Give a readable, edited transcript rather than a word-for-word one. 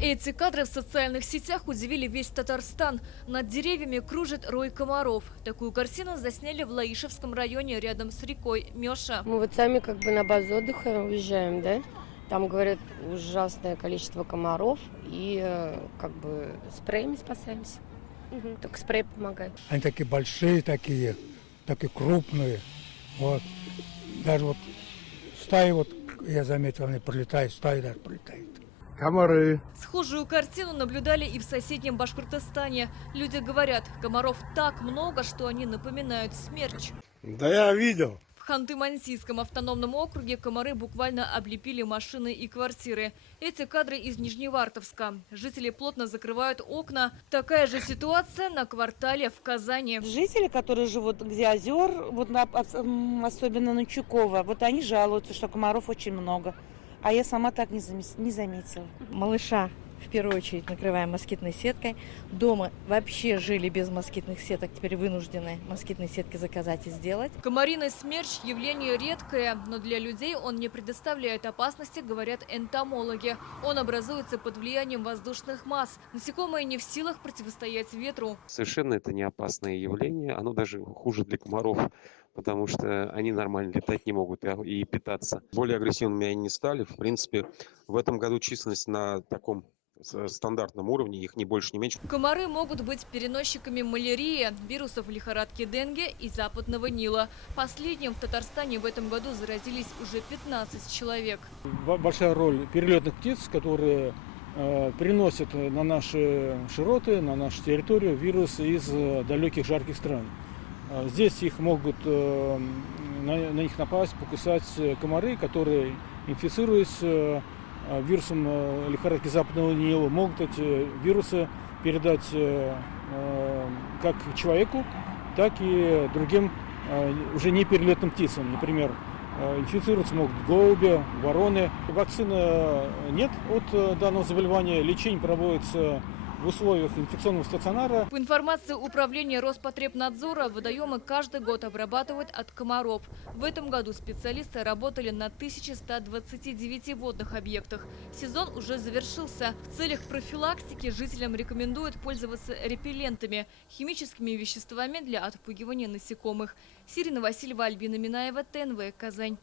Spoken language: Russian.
Эти кадры в социальных сетях удивили весь Татарстан. Над деревьями кружит рой комаров. Такую картину засняли в Лаишевском районе рядом с рекой Мёша. Мы вот сами как бы на базу отдыха уезжаем, да? Там, говорят, ужасное количество комаров, и как бы спреями спасаемся. Только спрей помогает. Они такие большие, такие крупные. Вот. Даже вот стаи, вот я заметил, они пролетают, стаи даже пролетают. Комары. Схожую картину наблюдали и в соседнем Башкортостане. Люди говорят, комаров так много, что они напоминают смерч. Да я видел. В Ханты-Мансийском автономном округе комары буквально облепили машины и квартиры. Эти кадры из Нижневартовска. Жители плотно закрывают окна. Такая же ситуация на квартале в Казани. Жители, которые живут где озер, вот особенно на Чуково, вот они жалуются, что комаров очень много. А я сама так не заметила. Малыша в первую очередь накрываем москитной сеткой. Дома вообще жили без москитных сеток, теперь вынуждены москитные сетки заказать и сделать. Комариный смерч – явление редкое, но для людей он не предоставляет опасности, говорят энтомологи. Он образуется под влиянием воздушных масс. Насекомые не в силах противостоять ветру. Совершенно это не опасное явление, оно даже хуже для комаров, потому что они нормально летать не могут и питаться. Более агрессивными они не стали. В принципе, в этом году численность на таком стандартном уровне, их ни больше, ни меньше. Комары могут быть переносчиками малярии, вирусов лихорадки Денге и западного Нила. Последним в Татарстане в этом году заразились уже 15 человек. Большая роль перелетных птиц, которые переносят на наши широты, на нашу территорию вирусы из далеких жарких стран. Здесь их могут на них напасть, покусать комары, которые, инфицируясь вирусом лихорадки западного Нила, могут эти вирусы передать как человеку, так и другим уже не перелетным птицам. Например, инфицироваться могут голуби, вороны. Вакцины нет от данного заболевания. Лечение проводится в условиях инфекционного стационара. По информации Управления Роспотребнадзора, водоемы каждый год обрабатывают от комаров. В этом году специалисты работали на 1129 водных объектах. Сезон уже завершился. В целях профилактики жителям рекомендуют пользоваться репеллентами – химическими веществами для отпугивания насекомых. Сирина Васильева, Альбина Минаева, ТНВ, Казань.